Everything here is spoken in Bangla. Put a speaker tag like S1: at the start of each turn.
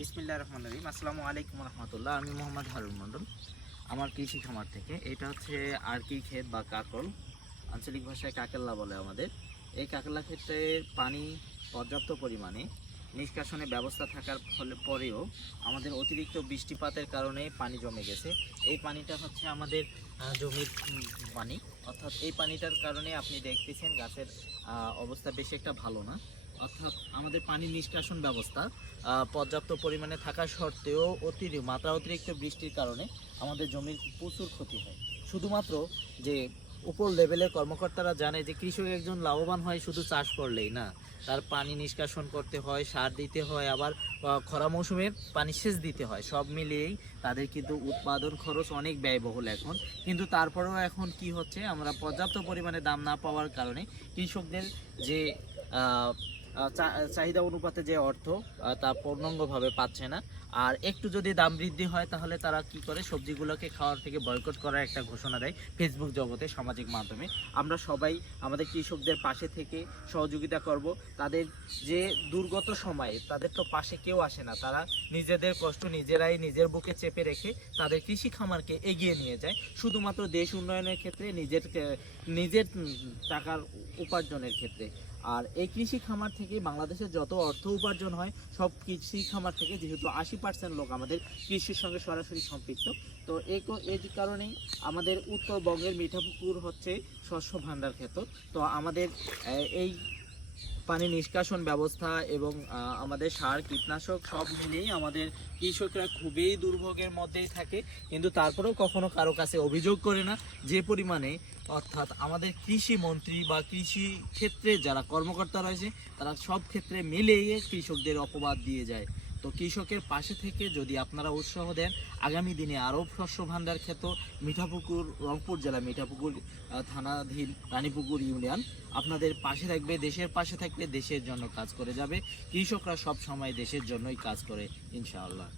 S1: বিসমিল্লাহ রহমান রহিম। আসসালামু আলাইকুম রহমতুল্লাহ। আমি মোহাম্মদ হারুন মন্ডল আমার কৃষি খামার থেকে। এটা হচ্ছে আর কি ক্ষেত বা কাকল। আঞ্চলিক ভাষায় কাকেল্লা বলে আমাদের। এই কাকেল্লা ক্ষেত্রে পানি পর্যাপ্ত পরিমাণে, নিষ্কাশনের ব্যবস্থা থাকার ফলে পরেও আমাদের অতিরিক্ত বৃষ্টিপাতের কারণে পানি জমে গেছে। এই পানিটা হচ্ছে আমাদের জমির পানি। অর্থাৎ এই পানিটার কারণে আপনি দেখতেছেন গাছের অবস্থা বেশি একটা ভালো না। অর্থাৎ আমাদের পানি নিষ্কাশন ব্যবস্থা পর্যাপ্ত পরিমাণে থাকা সত্ত্বেও অতিরিক্ত মাত্রা অতিরিক্ত বৃষ্টির কারণে আমাদের জমির প্রচুর ক্ষতি হয়। শুধুমাত্র যে উপর লেভেলের কর্মকর্তারা জানে যে কৃষক একজন লাভবান হয়, শুধু চাষ করলেই না। তার পানি নিষ্কাশন করতে হয়, সার দিতে হয়, আবার খরা মৌসুমে পানি সেচ দিতে হয়। সব মিলিয়েই তাদের কিন্তু উৎপাদন খরচ অনেক ব্যয়বহুল এখন। কিন্তু তারপরেও এখন কি হচ্ছে? আমরা পর্যাপ্ত পরিমাণে দাম না পাওয়ার কারণে কৃষকদের যে চাহিদা অনুপাতে যে অর্থ তা পূর্ণাঙ্গভাবে পাচ্ছে না। আর একটু যদি দাম বৃদ্ধি হয়, তাহলে তারা কি করে? সবজিগুলোকে খাওয়ার থেকে বয়কট করার একটা ঘোষণা দেয় ফেসবুক জগতে সামাজিক মাধ্যমে। আমরা সবাই, আমাদের কৃষকদের পাশে থেকে সহযোগিতা করব। তাদের যে দুর্গত সময়ে, তাদের তো পাশে কেউ আসে না। তারা নিজেদের কষ্ট নিজেরাই নিজের বুকে চেপে রেখে তাদের কৃষি খামারকে এগিয়ে নিয়ে যায়। শুধুমাত্র দেশ উন্নয়নের ক্ষেত্রে নিজের নিজের টাকার উপার্জনের ক্ষেত্রে। আর এই কৃষি খামার থেকে বাংলাদেশের যত অর্থ উপার্জন হয়, সব কৃষি খামার থেকে যেহেতু আশি পার্সেন্ট লোক আমাদের কৃষির সঙ্গে সরাসরি সম্পৃক্ত। তো এই এই কারণে আমাদের উত্তরবঙ্গের মিঠাপুকুর হচ্ছে শস্য ভাণ্ডার ক্ষেত্র। তো আমাদের এই পানি নিষ্কাশন ব্যবস্থা এবং আমাদের সার, কীটনাশক সব মিলিয়েই আমাদের কৃষকরা খুবই দুর্ভোগের মধ্যেই থাকে। কিন্তু তারপরেও কখনো কারও কাছে অভিযোগ করে না। যে পরিমাণে, অর্থাৎ আমাদের কৃষি মন্ত্রী বা কৃষি ক্ষেত্রে যারা কর্মকর্তা রয়েছে, তারা সব ক্ষেত্রে মিলেই কৃষকদের অপবাদ দিয়ে যায়। তো কৃষকের পাশে থেকে যদি আপনারা উৎসাহ দেন, আগামী দিনে আরও শস্য ভাণ্ডার ক্ষেত্র মিঠাপুকুর, রংপুর জেলা মিঠাপুকুর থানাধীন রানীপুকুর ইউনিয়ন আপনাদের পাশে থাকবে, দেশের পাশে থাকলে দেশের জন্য কাজ করে যাবে। কৃষকরা সব সময় দেশের জন্যই কাজ করে, ইনশাআল্লাহ।